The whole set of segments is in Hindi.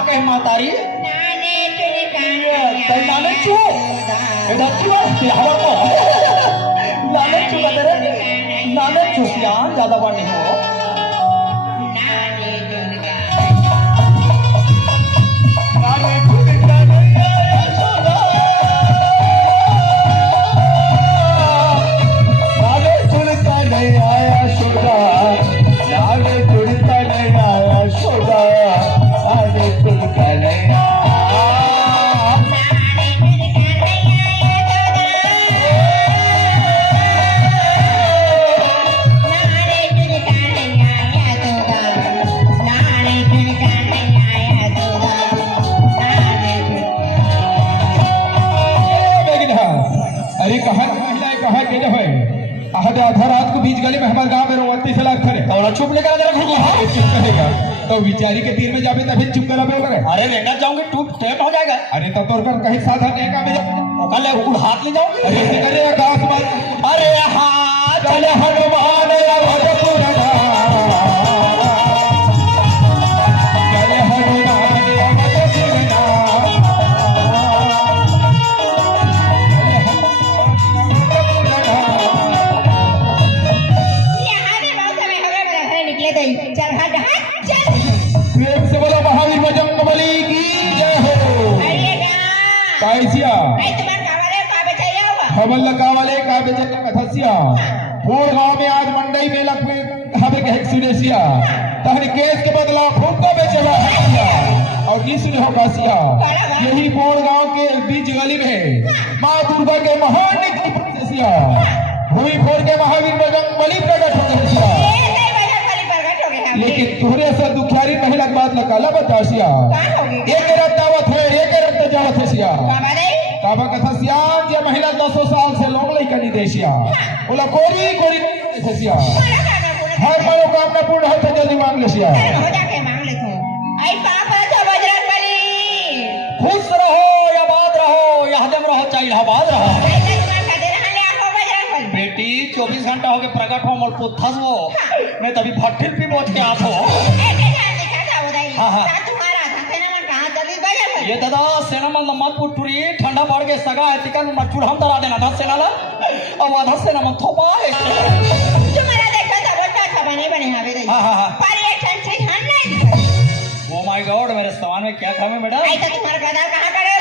कहे मातारी नाने चू नाने चूसिया ज्यादा बार नहीं हो आधा रात को बीच गली में हमारे गांव में रोवती से लाख खड़े और चुप लेकर चुप करेगा तो बिचारी के तीर में जाबे तभी चुप करा बोल रहे अरे लेना जाऊंगे टूट टेप हो जाएगा अरे तब तो कहीं साधा देगा मेरे कल उड़ हाथ ले जाओगे अरे ऐसे करेगा गांव में अरे हां चले हनुमान पूर्ण गांव में आज मंडई में हमें कहे सुनेसिया तहरी केस के बदला खूब को बेचेगा और किसने होगा सिया यही पूर्ण गांव के बीच गली में माँ दुर्गा के महान निकसिया भूमि फोड़ के महावीर बजरंग बली प्रकट हो गए लेकिन तोहरे से दुखियारी महिला की बात लगा बता सिया एक रत दावत है एक रत जावत है सिया काबा कथा सियान ये महिला 200 साल से लोग लई कनी देशिया बोला कोरी कोरी देशिया हर मनोकामना पूर्ण हो तो जल्दी मांग लेशिया हो जाके मांग ले तू आई पाप राजा बजरंग बली खुश रहो या बात रहो या हदम रहो चाहे इलाहाबाद रहो बेटी 24 घंटा हो गए प्रकट हो मोर पुथस वो मैं तभी भट्टिल पे पहुंच के आतो हां ये दादा सेना में लम्बा पुटुरी ठंडा पड़ के सगा है तिकन मचुर हम दरा देना था सेना ला अब आधा सेना में थोपा है तुम्हारा देखा था बड़ा था बने हवे रे हां पर ये टेंशन हन नहीं ओ माय गॉड मेरे सामान में क्या खामे मैडम ऐसा तुम्हारा गधा कहां करे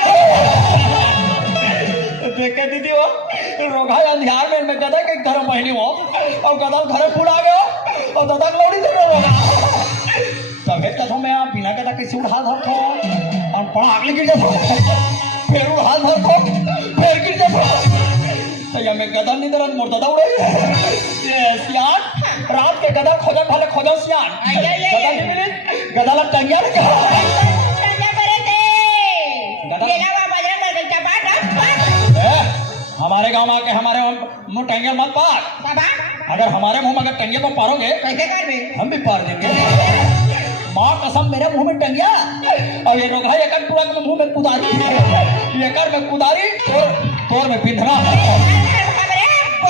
देखे दीदी वो रोगा अंधियार में मैं गधा के घर पहनी हो और गधा घर फुला गया और दादा लौड़ी दे रोगा तबे तो मैं बिना गधा कैसे उठा धरतो और पड़ा आगे गिर जाता फिर उठा धरतो फिर गिर जाता तो या मैं गधा नहीं दरन मोर दादा उड़े ये सियान रात के गधा खोजन वाले खोजन सियान गधा नहीं मिले गधा ला टंगिया रे टंगिया करे थे ये लगा बजरंग बली का बात हमारे गांव में आके हमारे मुंह टंगिया मत पार अगर हमारे मुंह में अगर टंगिया को पारोगे कैसे कर बे हम भी पार देंगे माँ कसम मेरे मुंह में टंगिया और ये रोगा ये कर पूरा मुंह में कुदारी ये कर में कुदारी तोर में पिंधरा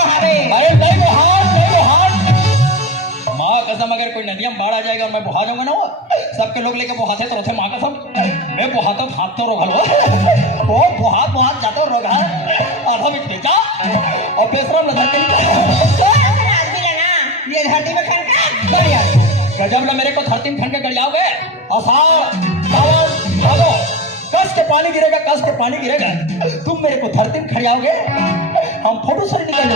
अरे नहीं वो हाथ माँ कसम अगर कोई नदियां बाढ़ आ जाएगा और मैं बुहा जाऊंगा ना वो सबके लोग लेके बुहाते तो रोते माँ कसम मैं बुहाता हाथ तो रोगा लो वो बुहात जाता रोगा आधा भी तेजा और बेसरम लगा के ये धरती में खड़का गजब ना मेरे को धरती में खड़के कर जाओगे आसार सावन भादो कस के पानी गिरेगा तुम मेरे को धरती में खड़ जाओगे हम फोटो सर निकल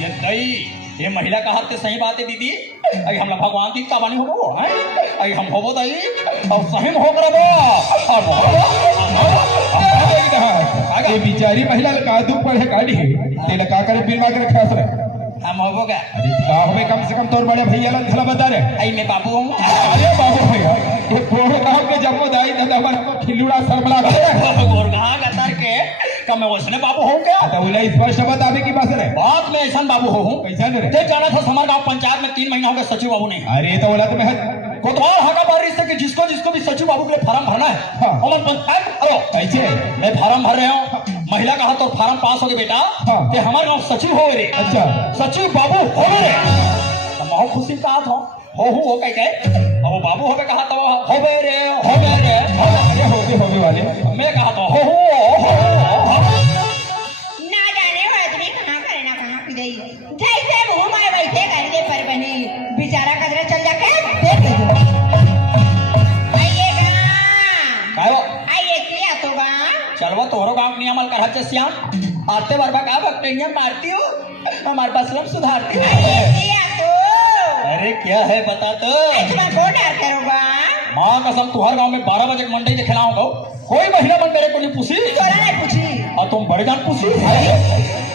ये नहीं ये महिला का हाथ सही बात है दीदी आई हम भगवान की का बानी हो आई हम होबो दई और सही में हो करबो और ये बिचारी महिला का दुख पड़े गाड़ी तेल का करे बिलवा के रखा सर हम होबो का अरे गांव में कम से कम तोर बड़े भैया ला थला बता रे आई मैं बाबू हूं अरे बाबू भैया ये कोड़े गांव के जब दाई दादा हमारे को खिलुड़ा सरबला गोर गांव गतर के कम मैं उसने बाबू हूं क्या तो बोले स्पष्ट बता दे की बात रे बात में ऐसा बाबू हूं कैसा रे ते जाना था हमारे गांव पंचायत में 3 महीना हो गए सचिव बाबू नहीं अरे तो बोला तो मैं कोतवाल हाका बारी से कि जिसको भी सचिव बाबू के लिए फार्म भरना है और पंचायत अरे कैसे मैं फार्म भर रहे हूं महिला का हाथ तो फार्म पास हो गया बेटा ते हमारे गांव सचिव हो रे अच्छा सचिव बाबू हो रे हम खुशी का हाथ हो कह अब वो बाबू होबे कहा तो होबे रे अरे होबे वाले मैं कहा तो हो ना जाने वो आदमी कहाँ करे ना कहाँ पिदई जैसे मुंह मार बैठे करेंगे पर बने बेचारा कदरे चल जाके देख लो आइए क्या तो बा चलवा तोहरो गांव नहीं अमल कर हच्चे श्याम आते बरबा का बकरियां मारती हो हमारे पास लम सुधारती हो क्या तो अरे क्या है बता तो तुम्हारा कौन डर करोगा माँ कसम तुहर गांव में 12 बजे मंडी के खिलाऊंगा कोई महिला मन मेरे को नहीं पूछी तोरा नहीं पूछी और तुम बड़े जान पूछी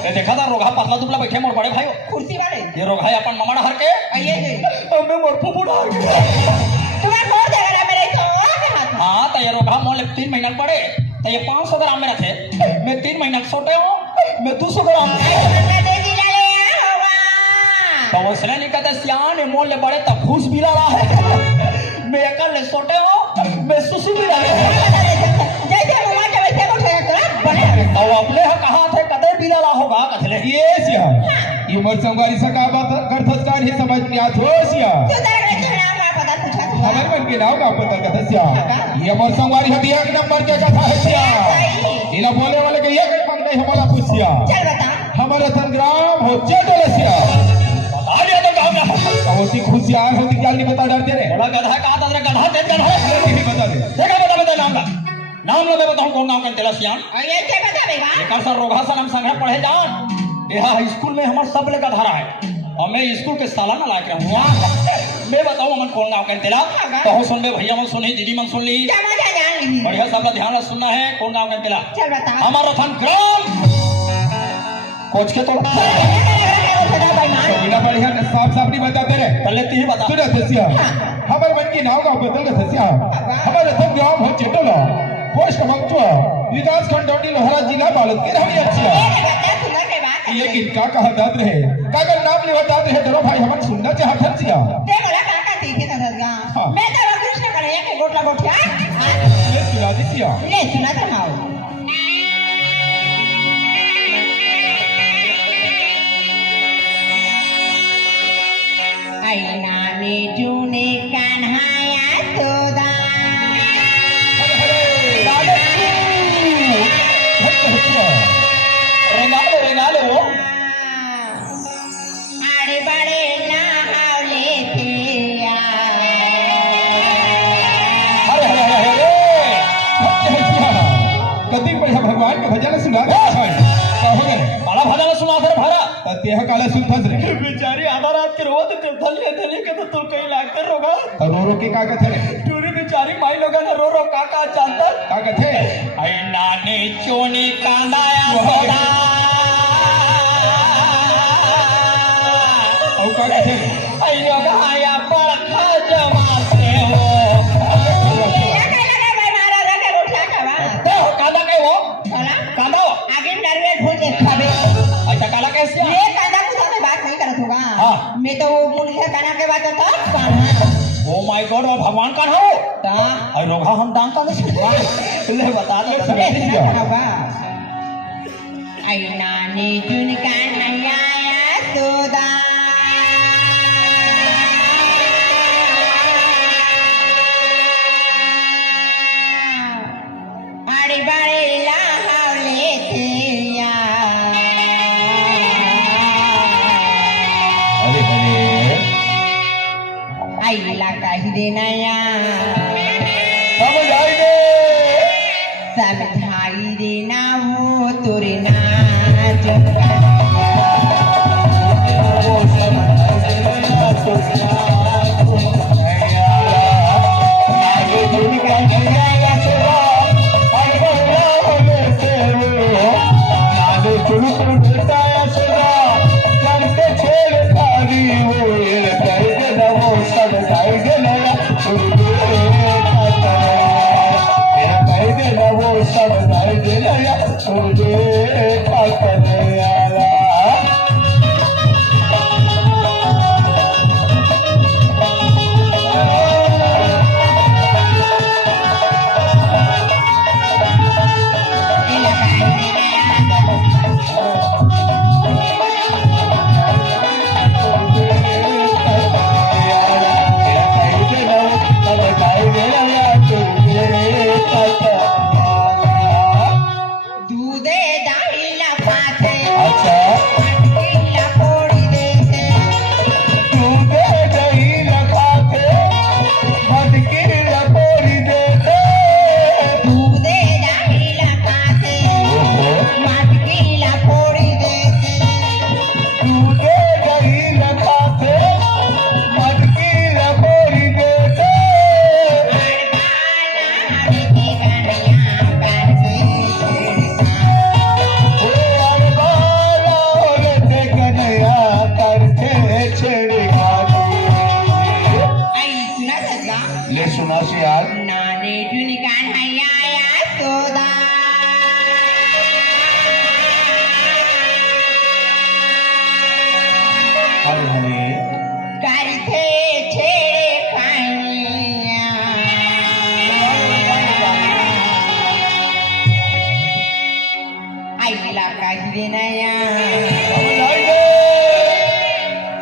ये देखा था रोगा पतला दुबला बैठे मोर बड़े भाई कुर्सी वाले ये रोगा है अपन ममड़ा हर के आइए मैं मोर फुफुड़ा तुम्हारा कौन देगा मेरे तो हाँ तो ये रोगा मोल 3 महीना पड़े तो ये 500 ग्राम में रखे मैं 3 महीना सोटे हूँ मैं 200 ग्राम तो वो इसलिए नहीं कहते सियान मोल ले बड़े तब फूस भी रहा है मैं एकल ले सोटे हूँ मैं सुसु भी रहा और अपने कहा थे कदे भी रहा होगा कथले ये सिया ये मर संगारी से का बात कर थसकार ये समझ में आत हो सिया हमारे मन के नाव का पता कथा सिया ये मर संगारी है एक नंबर के कथा है सिया इना बोले वाले के एक पंग नहीं हमारा कुछ सिया चल बता हमारे संग्राम हो चटले सिया बता दिया तो गाँव में होती खुशियार होती क्या नहीं बता डरते रे बड़ा गधा कहा था गधा तेज गधा नहीं बता दे देखा बता नाम लो मैं बताऊं कौन गाँव का तेरा सियान ये क्या बतावेगा लेकर सर रोगा सा नाम संग्रह पढ़े जान यहाँ स्कूल में हमारे सब लेकर धारा है और मैं स्कूल के सालाना लायक रहूंगा मैं बताऊं मन कौन गाँव का तेरा तो सुन ले भैया मन सुनी दीदी मन सुन ली बढ़िया सब ध्यान सुनना है कौन गाँव का तेरा चल बता हमारा रतन ग्राम कोच के तो बिना बढ़िया साफ साफ नहीं बताते रे पहले तू ही बता सुना ससिया हमारे मन की नाव का बदल का ससिया हमारे सब गांव हो चटला पोस्ट मंगचुआ विकास खंड डोडी लोहरा जिला बालदगिर हमी अच्छी ये किनका कहा दाद रहे कागल नाम ले दाद रहे डरो भाई हमन सुनना चाहत हन सिया ते बोला काका देखे था ससगा मैं तो कृष्ण करे के गोटला गोठिया ले सुना दी सिया ले सुना तो माओ आईना में जूने कान्हाया तोदा रेंगाले वो आड़े बड़े नहावले थे कदी बढ़िया भगवान के भजन सुना हो गए बड़ा भजन सुना था भरा तेह काला सुन फस रे बेचारी आधा रात के रोवत के धले के तो तू कहीं लागते रोगा रो रो के का कथे टूरी बेचारी माई लोग ने रो रो काका जानता का कथे आई नानी चोनी कांदाया सदा औ का कथे आई लोग आया पड़खा जमाते हो ते हो कांदा के हो कांदा हो आगे डरवे भूल के खाबे अच्छा काला कैसे ये कांदा कुछ में बात नहीं करत होगा हाँ। मैं तो वो मुर्गा काना के बात था कान्हा ओ माय गॉड वो भगवान का हो ता आई रोगा हम दान का ले बता दे सुने सुना होगा आई नानी जुन कान्हा तोदा आड़े बाड़े लाहावले थे अरे अरे आईला काही देनाया समझ आई दे समझाई देना वो तोरे नाच सब सुना सियाल नाने जुनी कान्हैया यशोदा हरे हरे करते छेड़े खानिया आई मिला काहिरे नया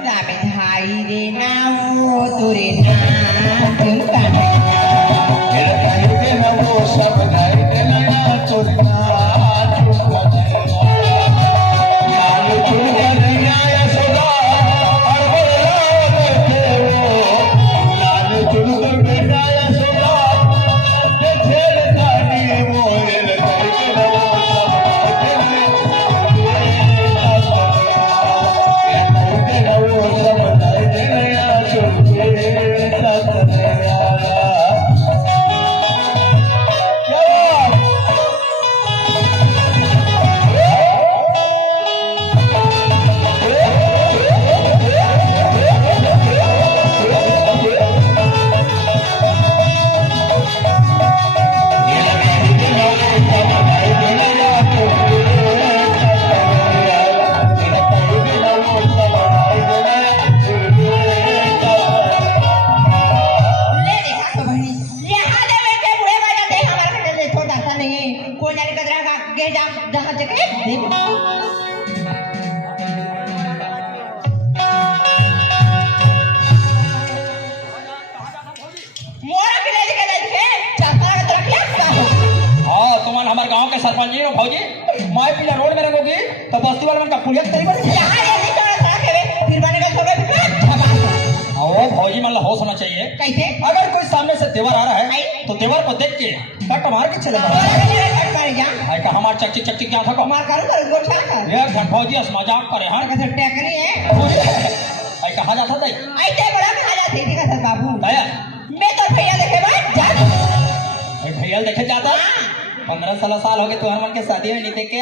साबे धाई रे ना वो तुरे ना तुम कान्हैया मेरा कहीं दे ना वो सब नहीं देना चोरना चुका लाल चुका नहीं आया सदा और बोला बैठे वो लाल चुका नहीं आया सदा ते खेल खानी वो ये करके ना वो सब नहीं देना वो सब नहीं देना चुके ले देखा तो बहनी यहाँ ले बैठे बूढ़े बाजा दे हमारे कटे ले छोड़ जाता नहीं कौन जाने कदरा का गे जा जहाँ जगह देख मोरा के ले के देखे चाहता का तरफ क्या क्या हो हाँ तुम हमारे गांव के सरपंच जी हो भौजी माय पिला रोड में रहोगी तो बस्ती वाले का पुलिया तरी बन यहाँ ये नहीं छोड़ा था के फिर बने का छोड़े फिर ओ भौजी मतलब होश होना चाहिए कैसे अगर कोई सामने से देवर आ रहा है तो देवर को देख के कट मार के चले जाओ मोरा के ले कट कर जा आई का हमार चक्की चक्की क्या था को मार कर गोल छा कर एक घंटा भौजी अस मजाक करे हां कैसे टेकनी है आई कहा जाता था ऐसे बड़ा कहा जाती थी का बाबू दया मैं तो भैया देखे बात जा भाई भैया देखे जाता 15-16 साल हो गए तुम्हारे मन के शादी में नहीं देखे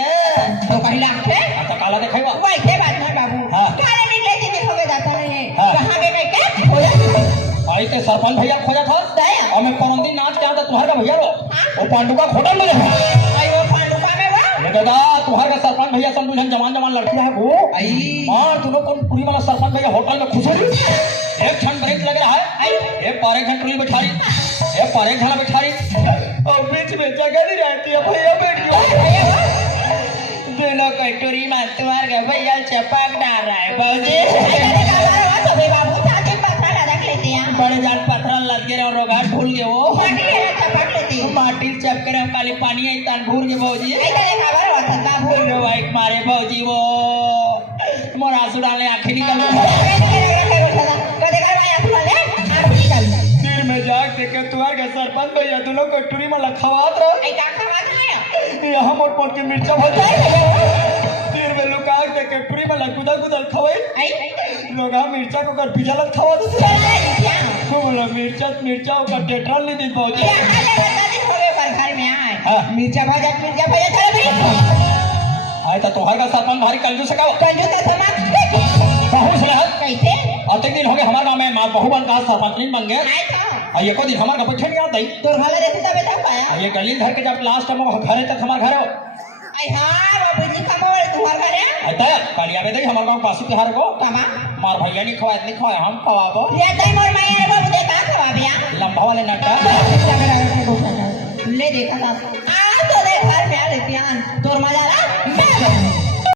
तो कहला थे तो काला देखेगा वैसे बात है बाबू हाँ। काले निकले जी देखो के जाता नहीं है हाँ। कहां गए के हो जा आई के सरपंच भैया खोजा था दया और मैं परंदी नाच के आता तुम्हारा भैया रो हाँ। वो पांडुका खोटल में रहे आई वो पांडुका में वो ये दादा तुम्हारा सरपंच भैया सब दुल्हन जवान जवान लड़की है वो आई मार तुम लोग कौन पूरी वाला सरपंच भैया होटल में खुश हो एक क्षण ब्रेक लग रहा है एक पारे घंटे ट्रेन बैठा रही एक पारे घंटा बैठा रही और बीच में जगह नहीं रहती है भैया बैठ गयो दोनों कटोरी में तुम्हारे का भैया चपक डाल रहा है बाबूजी ऐसे का बार वो तो बाबू चाची पत्थर रख लेते हैं बड़े जान पत्थर लग गए और रोगा भूल गए वो माटी है चपट लेते हैं माटी चपके रहे काली पानी है तान भूल गए बाबूजी ऐसे का बार वो था बाबू रो बाइक मारे बाबूजी वो मोर आंसू डालने आंखें निकल कदे कर भाई तू ले आप निकल फिर मैं जाग देख के तुम्हारे के सरपंच भैया दोनों कटोरी में लखवात रहो ऐ का खवा दिया यहाँ मोट मोट के मिर्चा भर फिर मैं लुका के कटोरी में लकुदा कुदा खवाई ऐ लोग मिर्चा को कर पिछला खवा दो चला क्या खूब मिर्चा का टेट्रल नहीं दी बाबूजी ये हाले बता दी होवे पर घर में आए हाँ। मिर्चा भजा चले भाई आए तो तुम्हारे का सरपंच भारी कंजू सकाओ कंजू तो समाज बहुत सुना कैसे अब तक दिन हो गए हमारे गांव में मां बहु बन का सरपंच नहीं बन गए आए था और ये को दिन हमारे का बैठे नहीं आता तोर भाले देखते तबे तक पाया और ये गली घर के जब लास्ट टाइम घरे तक हमारे घर हो आई हां बाबूजी कमावे तुम्हार घरे आता कालिया में दई हमारे गांव पासी तिहार को तमा मार भैया नहीं खवाए हम खवाबो ये तई मोर माया बाबू देखा खवाबिया लंबा वाले नटा ले देखा था आ तो ले घर में आ लेतियान तोर मजा ला